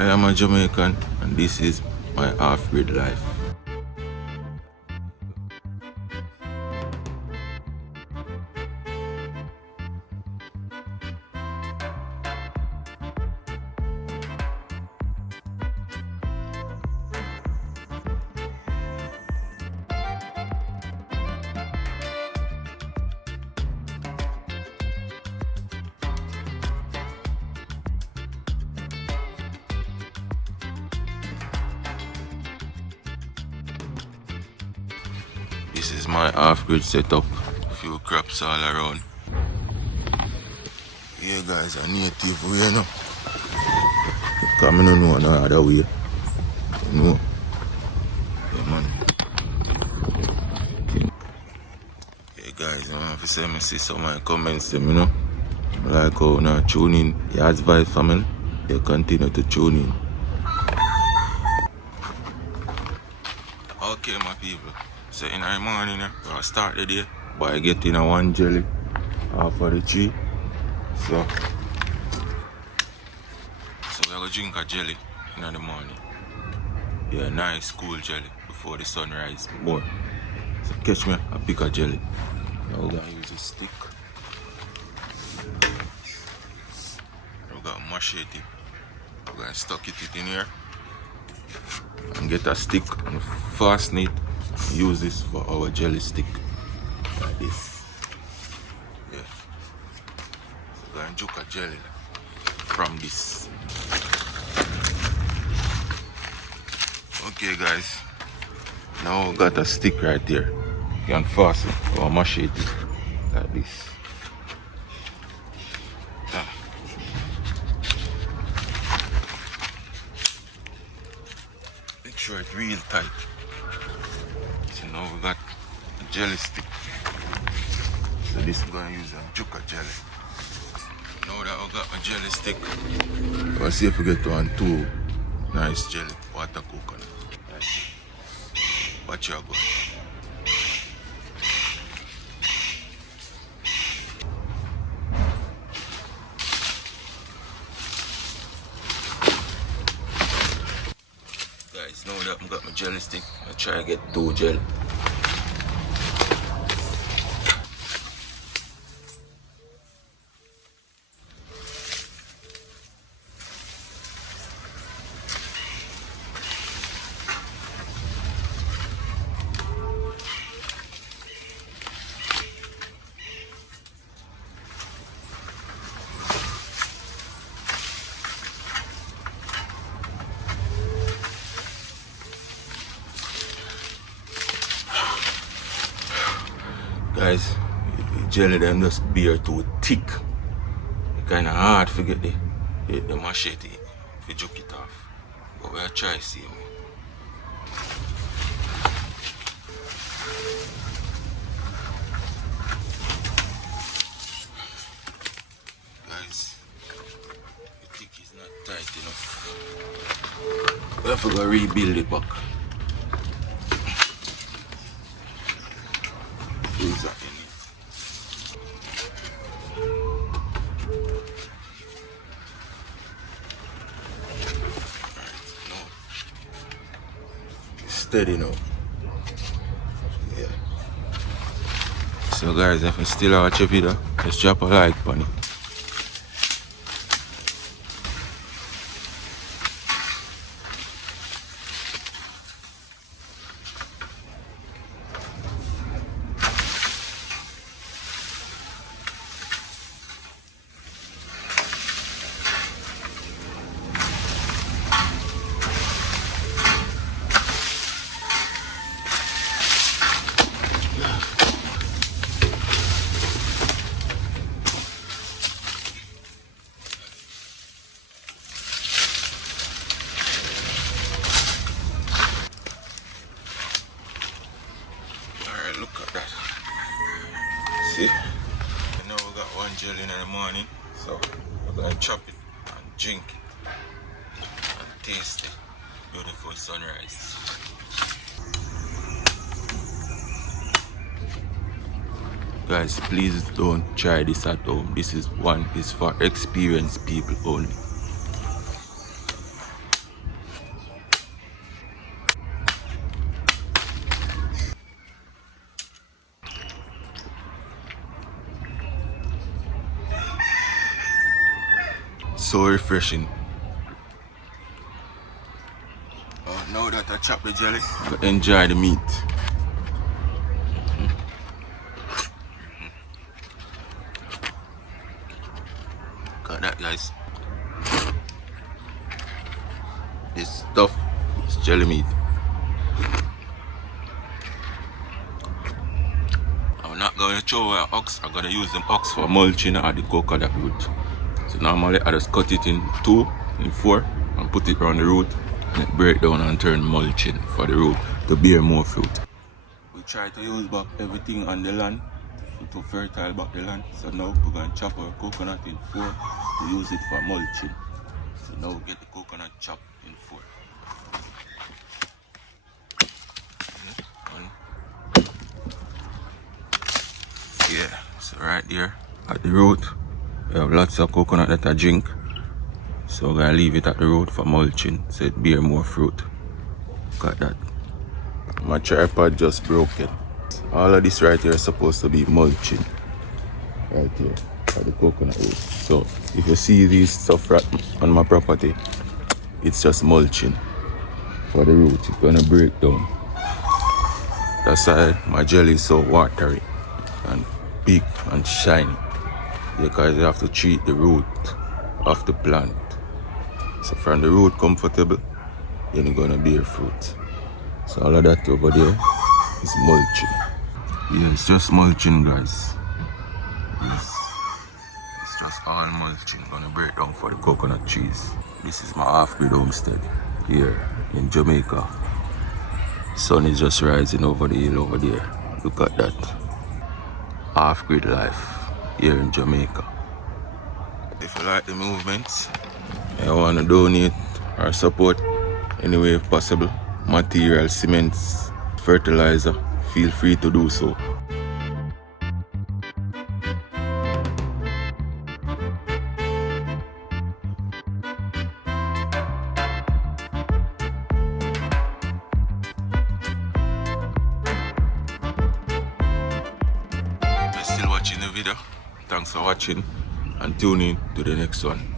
I am a Jamaican and this is my Offgrid life. This is my off-grid setup. A few crops all around. Yeah guys, a native way now. Because I don't know no other way. No. Yeah man. Yeah guys, I want to say I see some of my comments them, you know. Like how now tune in. Yards Vibe family. You continue to tune in. Okay my people. So in the morning, I start the day by getting a one jelly off of the tree. So we're going to drink a jelly in the morning. Yeah, nice cool jelly before the sunrise more. So catch me, I pick a jelly. Now we're going to use a stick. We're going to machete. We're going to stuck it in here. And get a stick and fasten it. Use this for our jelly stick. Like this. Yeah. So we're going to juke a jelly from this. Okay guys, now we got a stick right there. You can fasten or machete it like this. Make sure it's real tight. So now we got a jelly stick. So this is going to use a juka jelly. Now that we got a jelly stick, we'll see if we get one too nice jelly water coconut. Watch your go. Guys, now that I got my jelly stick, I try to get 2 jelly. Guys, the jelly them just beer too thick. It's kind of hard to get the machete to juke it off. But we'll try to see. Guys, the thick is not tight enough. We have to go rebuild it back. Steady now. Yeah. So guys, if you still watch the video, just drop a like on it. See? Now we got one jelly in the morning, so we're going to chop it and drink it and taste it. Beautiful sunrise. Guys, please don't try this at home. This is for experienced people only. so refreshing. Now that I chop the jelly, I enjoy the meat. Got that, guys. This stuff is jelly meat. I'm not going to throw away ox. I'm going to use them ox for mulching or the coconut root. So normally I just cut it in 2, in 4 and put it around the root and it break down and turn mulching for the root to bear more fruit. We try to use back everything on the land to fertile back the land. So now we're going to chop our coconut in 4 to use it for mulching. So now we get the coconut chopped in 4. Yeah, so right there at the root, we have lots of coconut that I drink. So we're gonna leave it at the root for mulching so it bear more fruit. Got that. My tripod just broken. All of this right here is supposed to be mulching. Right here for the coconut root. So if you see these stuff right on my property, it's just mulching for the root. It's gonna break down. That's why my jelly is so watery and big and shiny, because you have to treat the root of the plant. So from the root comfortable, then you're gonna bear fruit. So all of that over there is mulching. Yeah, it's just mulching, guys. It's just all mulching. Gonna break down for the coconut trees. This is my Offgrid homestead here in Jamaica. Sun is just rising over the hill over there. Look at that. Offgridlife here in Jamaica. If you like the movements, you want to donate or support any way if possible, material, cements, fertilizer, feel free to do so. If you're still watching the video, thanks for watching and tune in to the next one.